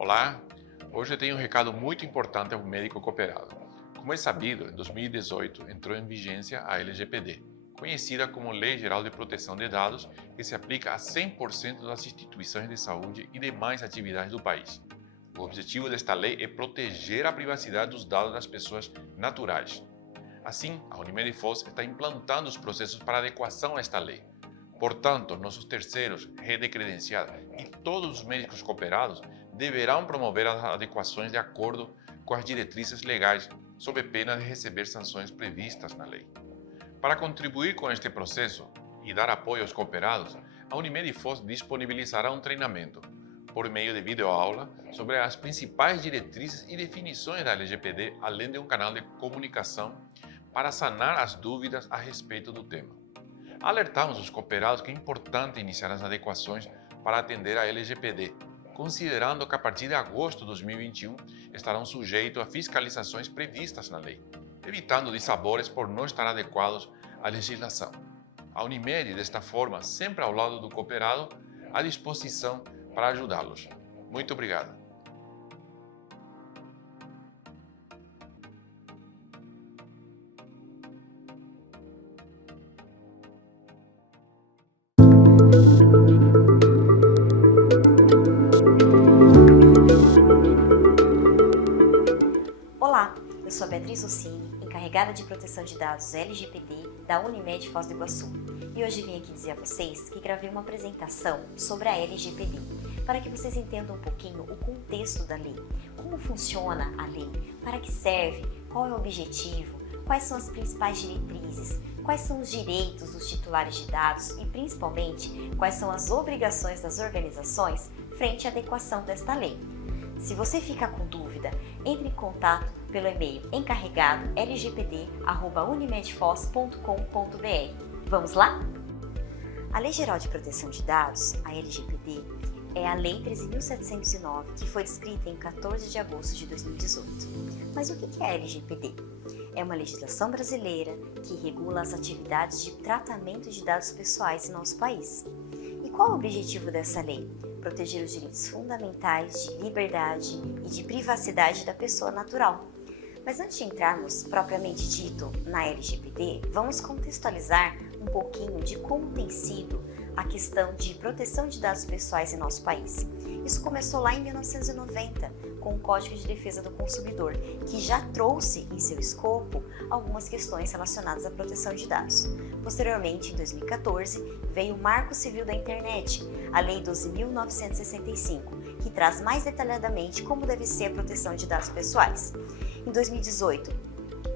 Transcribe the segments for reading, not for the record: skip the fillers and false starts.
Olá, hoje eu tenho um recado muito importante ao médico cooperado. Como é sabido, em 2018 entrou em vigência a LGPD, conhecida como Lei Geral de Proteção de Dados, que se aplica a 100% das instituições de saúde e demais atividades do país. O objetivo desta lei é proteger a privacidade dos dados das pessoas naturais. Assim, a Unimed Foz está implantando os processos para adequação a esta lei. Portanto, nossos terceiros, rede credenciada e todos os médicos cooperados deverão promover as adequações de acordo com as diretrizes legais, sob pena de receber sanções previstas na lei. Para contribuir com este processo e dar apoio aos cooperados, a Unimed Foz disponibilizará um treinamento, por meio de videoaula, sobre as principais diretrizes e definições da LGPD, além de um canal de comunicação para sanar as dúvidas a respeito do tema. Alertamos os cooperados que é importante iniciar as adequações para atender a LGPD, considerando que a partir de agosto de 2021 estarão sujeitos a fiscalizações previstas na lei, evitando dissabores por não estar adequados à legislação. A Unimed, desta forma, sempre ao lado do cooperado, à disposição para ajudá-los. Muito obrigado. Olá, eu sou a Beatriz Ossini, encarregada de proteção de dados LGPD da Unimed Foz do Iguaçu. E hoje vim aqui dizer a vocês que gravei uma apresentação sobre a LGPD, para que vocês entendam um pouquinho o contexto da lei, como funciona a lei, para que serve, qual é o objetivo, quais são as principais diretrizes, quais são os direitos dos titulares de dados e, principalmente, quais são as obrigações das organizações frente à adequação desta lei. Se você ficar com dúvida, entre em contato pelo e-mail encarregado.lgpd@unimedfoz.com.br. Vamos lá? A Lei Geral de Proteção de Dados, a LGPD, é a Lei 13.709, que foi escrita em 14 de agosto de 2018. Mas o que é a LGPD? É uma legislação brasileira que regula as atividades de tratamento de dados pessoais em nosso país. E qual é o objetivo dessa lei? Proteger os direitos fundamentais de liberdade e de privacidade da pessoa natural. Mas antes de entrarmos propriamente dito na LGPD, vamos contextualizar um pouquinho de como tem sido a questão de proteção de dados pessoais em nosso país. Isso começou lá em 1990, com o Código de Defesa do Consumidor, que já trouxe em seu escopo algumas questões relacionadas à proteção de dados. Posteriormente, em 2014, veio o Marco Civil da Internet, a Lei 12.965, que traz mais detalhadamente como deve ser a proteção de dados pessoais. Em 2018,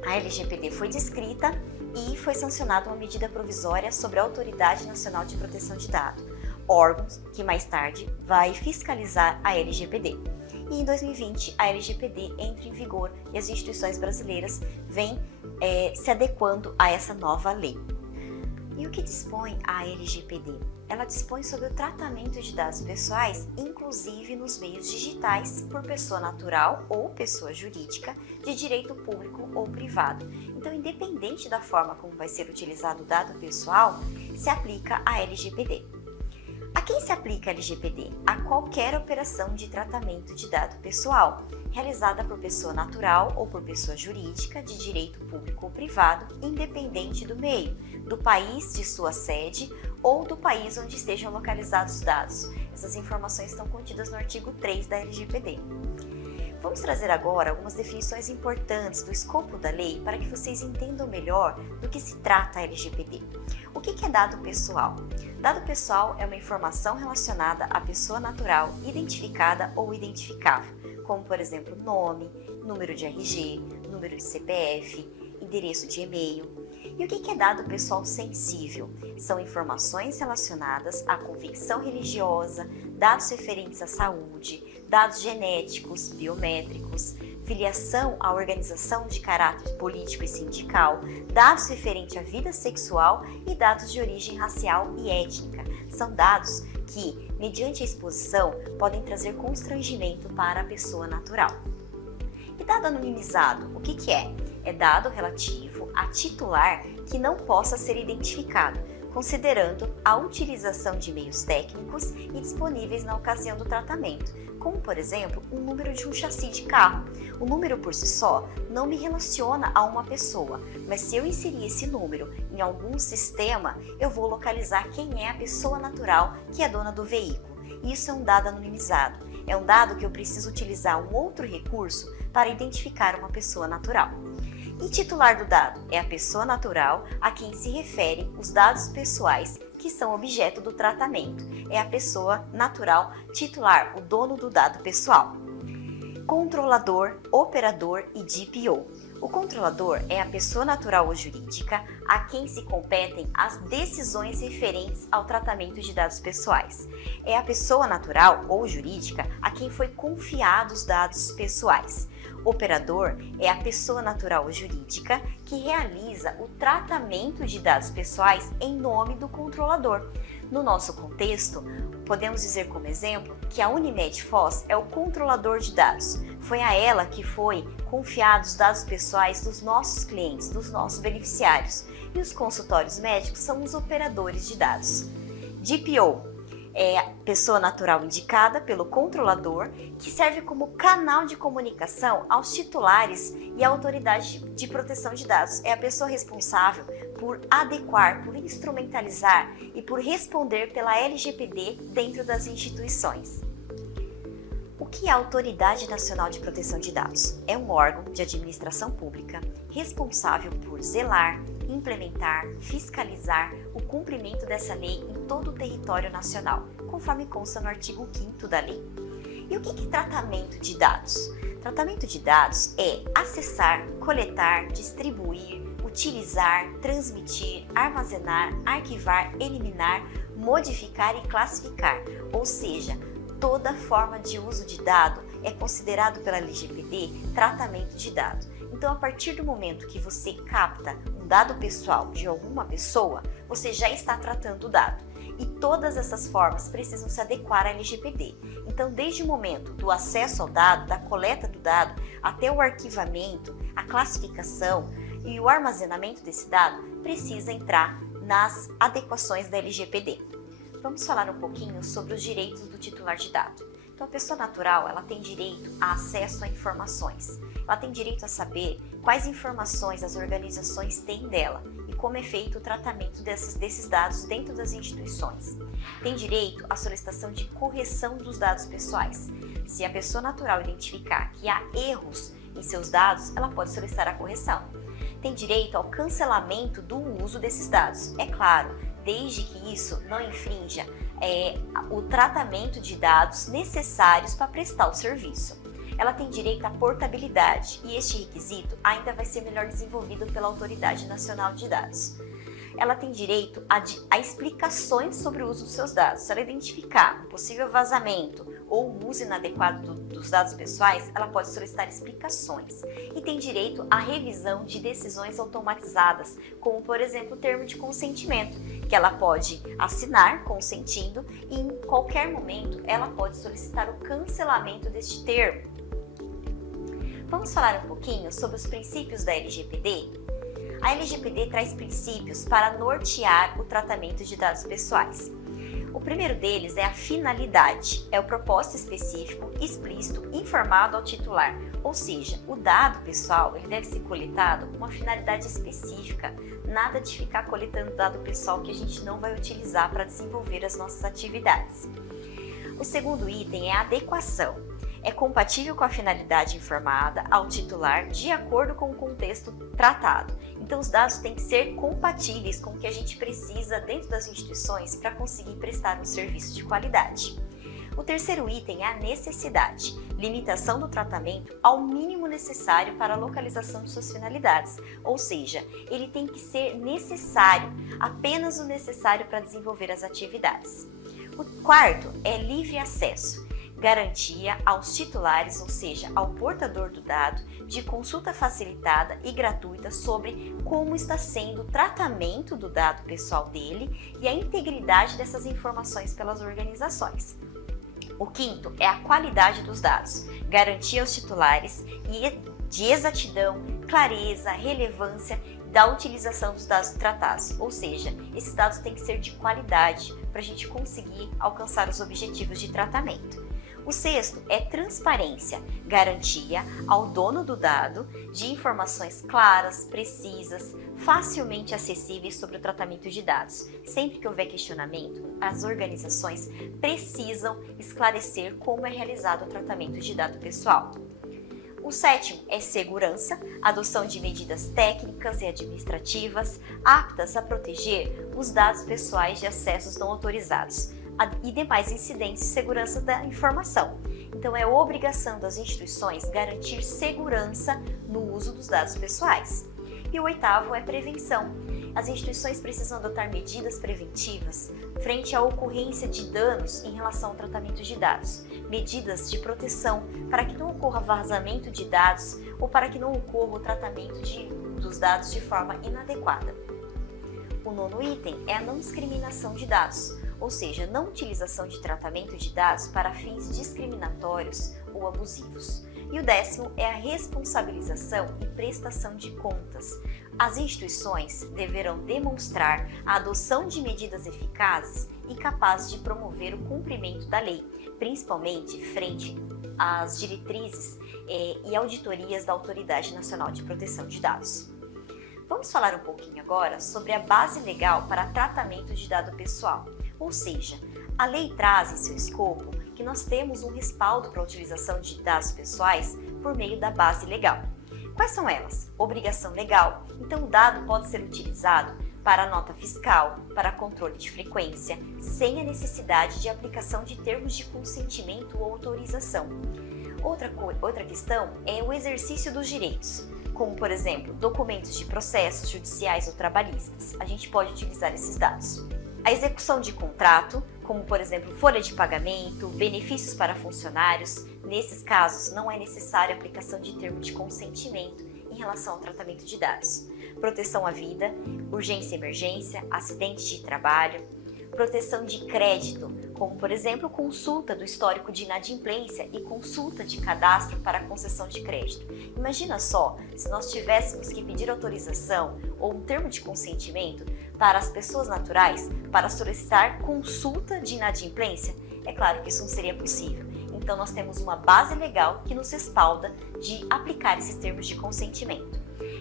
a LGPD foi descrita e foi sancionada uma medida provisória sobre a Autoridade Nacional de Proteção de Dados, órgãos que mais tarde vai fiscalizar a LGPD. E em 2020, a LGPD entra em vigor e as instituições brasileiras vêm se adequando a essa nova lei. E o que dispõe a LGPD? Ela dispõe sobre o tratamento de dados pessoais, inclusive nos meios digitais, por pessoa natural ou pessoa jurídica, de direito público ou privado. Então, independente da forma como vai ser utilizado o dado pessoal, se aplica a LGPD. A quem se aplica a LGPD? A qualquer operação de tratamento de dado pessoal, realizada por pessoa natural ou por pessoa jurídica de direito público ou privado, independente do meio, do país de sua sede ou do país onde estejam localizados os dados. Essas informações estão contidas no artigo 3 da LGPD. Vamos trazer agora algumas definições importantes do escopo da lei para que vocês entendam melhor do que se trata a LGPD. O que é dado pessoal? Dado pessoal é uma informação relacionada à pessoa natural identificada ou identificável, como por exemplo nome, número de RG, número de CPF, endereço de e-mail. E o que é dado pessoal sensível? São informações relacionadas à convicção religiosa, dados referentes à saúde, dados genéticos, biométricos, filiação à organização de caráter político e sindical, dados referentes à vida sexual e dados de origem racial e étnica. São dados que, mediante a exposição, podem trazer constrangimento para a pessoa natural. E dado anonimizado, o que é? É dado relativo a titular que não possa ser identificado, considerando a utilização de meios técnicos e disponíveis na ocasião do tratamento, como, por exemplo, o número de um chassi de carro. O número por si só não me relaciona a uma pessoa, mas se eu inserir esse número em algum sistema, eu vou localizar quem é a pessoa natural que é dona do veículo. Isso é um dado anonimizado. É um dado que eu preciso utilizar um outro recurso para identificar uma pessoa natural. E titular do dado é a pessoa natural a quem se referem os dados pessoais que são objeto do tratamento. É a pessoa natural titular, o dono do dado pessoal. Controlador, operador e DPO. O controlador é a pessoa natural ou jurídica a quem se competem as decisões referentes ao tratamento de dados pessoais. É a pessoa natural ou jurídica a quem foi confiado os dados pessoais. Operador é a pessoa natural ou jurídica que realiza o tratamento de dados pessoais em nome do controlador. No nosso contexto, podemos dizer como exemplo que a Unimed Foz é o controlador de dados. Foi a ela que foi confiado os dados pessoais dos nossos clientes, dos nossos beneficiários. E os consultórios médicos são os operadores de dados. DPO é a pessoa natural indicada pelo controlador, que serve como canal de comunicação aos titulares e à autoridade de proteção de dados. É a pessoa responsável por adequar, por instrumentalizar e por responder pela LGPD dentro das instituições. O que é a Autoridade Nacional de Proteção de Dados? É um órgão de administração pública responsável por zelar, implementar, fiscalizar o cumprimento dessa lei em todo o território nacional, conforme consta no artigo 5º da lei. E o que é tratamento de dados? Tratamento de dados é acessar, coletar, distribuir, utilizar, transmitir, armazenar, arquivar, eliminar, modificar e classificar, ou seja, toda forma de uso de dado é considerado pela LGPD tratamento de dado. Então, a partir do momento que você capta um dado pessoal de alguma pessoa, você já está tratando o dado. E todas essas formas precisam se adequar à LGPD. Então, desde o momento do acesso ao dado, da coleta do dado, até o arquivamento, a classificação e o armazenamento desse dado, precisa entrar nas adequações da LGPD. Vamos falar um pouquinho sobre os direitos do titular de dado. Então, a pessoa natural, ela tem direito a acesso a informações. Ela tem direito a saber quais informações as organizações têm dela e como é feito o tratamento desses dados dentro das instituições. Tem direito à solicitação de correção dos dados pessoais. Se a pessoa natural identificar que há erros em seus dados, ela pode solicitar a correção. Tem direito ao cancelamento do uso desses dados. É claro, desde que isso não infrinja o tratamento de dados necessários para prestar o serviço. Ela tem direito à portabilidade e este requisito ainda vai ser melhor desenvolvido pela Autoridade Nacional de Dados. Ela tem direito a explicações sobre o uso dos seus dados. Se ela identificar um possível vazamento ou um uso inadequado dos dados pessoais, ela pode solicitar explicações. E tem direito à revisão de decisões automatizadas, como, por exemplo, o termo de consentimento, que ela pode assinar consentindo e em qualquer momento ela pode solicitar o cancelamento deste termo. Vamos falar um pouquinho sobre os princípios da LGPD? A LGPD traz princípios para nortear o tratamento de dados pessoais. O primeiro deles é a finalidade, é o propósito específico, explícito, informado ao titular, ou seja, o dado pessoal ele deve ser coletado com uma finalidade específica, nada de ficar coletando dado pessoal que a gente não vai utilizar para desenvolver as nossas atividades. O segundo item é a adequação. É compatível com a finalidade informada ao titular de acordo com o contexto tratado. Então, os dados têm que ser compatíveis com o que a gente precisa dentro das instituições para conseguir prestar um serviço de qualidade. O terceiro item é a necessidade, limitação do tratamento ao mínimo necessário para a localização de suas finalidades, ou seja, ele tem que ser necessário, apenas o necessário para desenvolver as atividades. O quarto é livre acesso. Garantia aos titulares, ou seja, ao portador do dado, de consulta facilitada e gratuita sobre como está sendo o tratamento do dado pessoal dele e a integridade dessas informações pelas organizações. O quinto é a qualidade dos dados, garantia aos titulares de exatidão, clareza, relevância, da utilização dos dados tratados, ou seja, esses dados têm que ser de qualidade para a gente conseguir alcançar os objetivos de tratamento. O sexto é transparência, garantia ao dono do dado de informações claras, precisas, facilmente acessíveis sobre o tratamento de dados. Sempre que houver questionamento, as organizações precisam esclarecer como é realizado o tratamento de dado pessoal. O sétimo é segurança, adoção de medidas técnicas e administrativas aptas a proteger os dados pessoais de acessos não autorizados e demais incidentes de segurança da informação. Então, é obrigação das instituições garantir segurança no uso dos dados pessoais. E o oitavo é prevenção. As instituições precisam adotar medidas preventivas frente à ocorrência de danos em relação ao tratamento de dados, medidas de proteção para que não ocorra vazamento de dados ou para que não ocorra o tratamento dos dados de forma inadequada. O nono item é a não discriminação de dados, ou seja, não utilização de tratamento de dados para fins discriminatórios ou abusivos. E o décimo é a responsabilização e prestação de contas. As instituições deverão demonstrar a adoção de medidas eficazes e capazes de promover o cumprimento da lei, principalmente frente às diretrizes e auditorias da Autoridade Nacional de Proteção de Dados. Vamos falar um pouquinho agora sobre a base legal para tratamento de dado pessoal. Ou seja, a lei traz em seu escopo que nós temos um respaldo para a utilização de dados pessoais por meio da base legal. Quais são elas? Obrigação legal. Então, o dado pode ser utilizado para nota fiscal, para controle de frequência, sem a necessidade de aplicação de termos de consentimento ou autorização. Outra questão é o exercício dos direitos, como, por exemplo, documentos de processos judiciais ou trabalhistas. A gente pode utilizar esses dados. A execução de contrato, como por exemplo folha de pagamento, benefícios para funcionários, nesses casos não é necessária a aplicação de termo de consentimento em relação ao tratamento de dados. Proteção à vida, urgência e emergência, acidente de trabalho, proteção de crédito, como por exemplo consulta do histórico de inadimplência e consulta de cadastro para a concessão de crédito. Imagina só, se nós tivéssemos que pedir autorização ou um termo de consentimento para as pessoas naturais para solicitar consulta de inadimplência, é claro que isso não seria possível. Então nós temos uma base legal que nos respalda de aplicar esses termos de consentimento.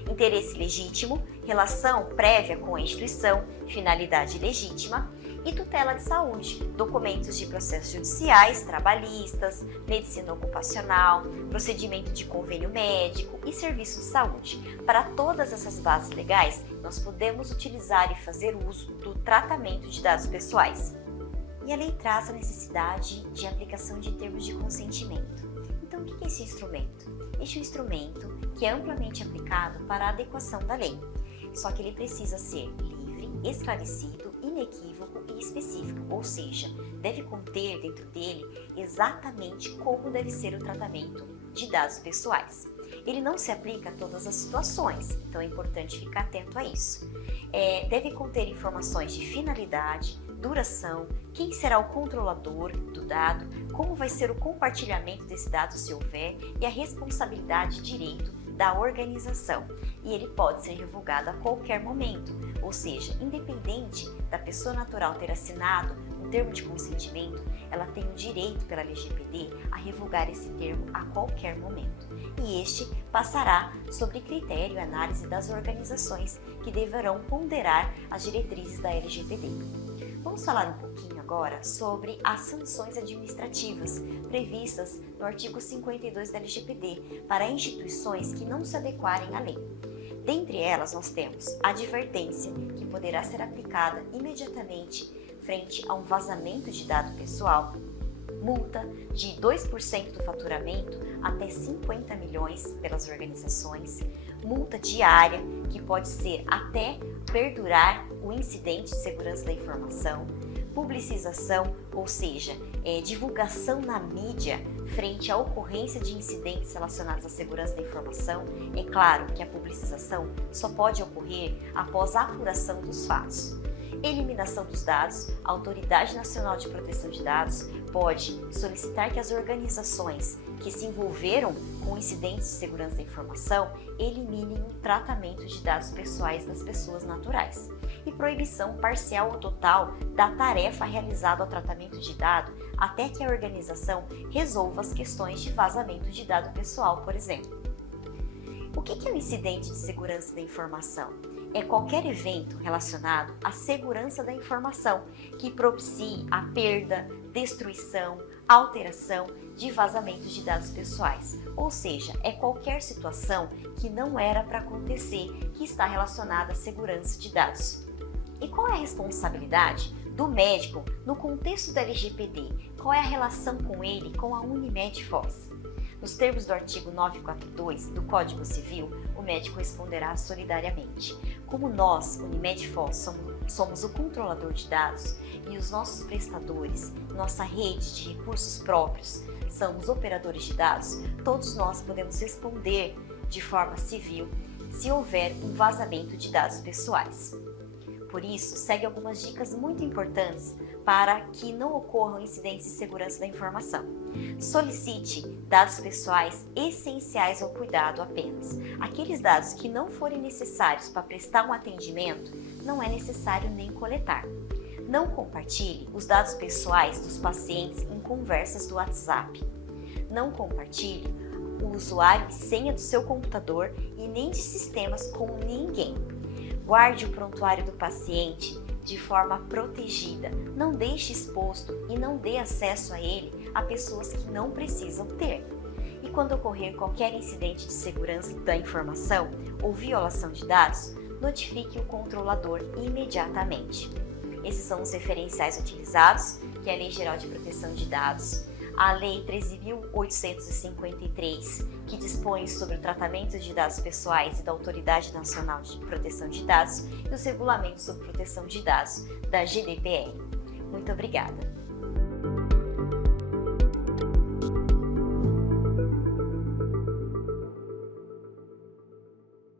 Interesse legítimo, relação prévia com a instituição, finalidade legítima e tutela de saúde, documentos de processos judiciais, trabalhistas, medicina ocupacional, procedimento de convênio médico e serviço de saúde. Para todas essas bases legais, nós podemos utilizar e fazer uso do tratamento de dados pessoais. E a lei traz a necessidade de aplicação de termos de consentimento. Então, o que é esse instrumento? Este é um instrumento que é amplamente aplicado para a adequação da lei, só que ele precisa ser livre, esclarecido, inequívoco e específico, ou seja, deve conter dentro dele exatamente como deve ser o tratamento de dados pessoais. Ele não se aplica a todas as situações, então é importante ficar atento a isso. Deve conter informações de finalidade, duração, quem será o controlador do dado, como vai ser o compartilhamento desse dado se houver e a responsabilidade e direito da organização. E ele pode ser revogado a qualquer momento, ou seja, independente da pessoa natural ter assinado um termo de consentimento, ela tem o direito pela LGPD a revogar esse termo a qualquer momento. E este passará sobre critério e análise das organizações que deverão ponderar as diretrizes da LGPD. Vamos falar um pouquinho agora sobre as sanções administrativas previstas no artigo 52 da LGPD para instituições que não se adequarem à lei. Dentre elas, nós temos a advertência, que poderá ser aplicada imediatamente frente a um vazamento de dado pessoal, multa de 2% do faturamento até 50 milhões pelas organizações, multa diária, que pode ser até perdurar o incidente de segurança da informação, publicização, ou seja, divulgação na mídia frente à ocorrência de incidentes relacionados à segurança da informação. É claro que a publicização só pode ocorrer após a apuração dos fatos. Eliminação dos dados, a Autoridade Nacional de Proteção de Dados pode solicitar que as organizações que se envolveram com incidentes de segurança da informação eliminem o tratamento de dados pessoais das pessoas naturais e proibição parcial ou total da tarefa realizada ao tratamento de dado até que a organização resolva as questões de vazamento de dado pessoal, por exemplo. O que é um incidente de segurança da informação? É qualquer evento relacionado à segurança da informação que propicie a perda, destruição, alteração de vazamentos de dados pessoais. Ou seja, é qualquer situação que não era para acontecer que está relacionada à segurança de dados. E qual é a responsabilidade do médico no contexto da LGPD? Qual é a relação com ele com a Unimed Foz? Nos termos do artigo 942 do Código Civil, o médico responderá solidariamente. Como nós, Unimed Foz, somos o controlador de dados e os nossos prestadores, nossa rede de recursos próprios, são os operadores de dados, todos nós podemos responder de forma civil se houver um vazamento de dados pessoais. Por isso, segue algumas dicas muito importantes para que não ocorram incidentes de segurança da informação. Solicite dados pessoais essenciais ao cuidado apenas. Aqueles dados que não forem necessários para prestar um atendimento, não é necessário nem coletar. Não compartilhe os dados pessoais dos pacientes em conversas do WhatsApp. Não compartilhe o usuário e senha do seu computador e nem de sistemas com ninguém. Guarde o prontuário do paciente de forma protegida, não deixe exposto e não dê acesso a ele a pessoas que não precisam ter. E quando ocorrer qualquer incidente de segurança da informação ou violação de dados, notifique o controlador imediatamente. Esses são os referenciais utilizados, que é a Lei Geral de Proteção de Dados, a Lei 13.853, que dispõe sobre o tratamento de dados pessoais e da Autoridade Nacional de Proteção de Dados, e os regulamentos sobre proteção de dados da GDPR. Muito obrigada!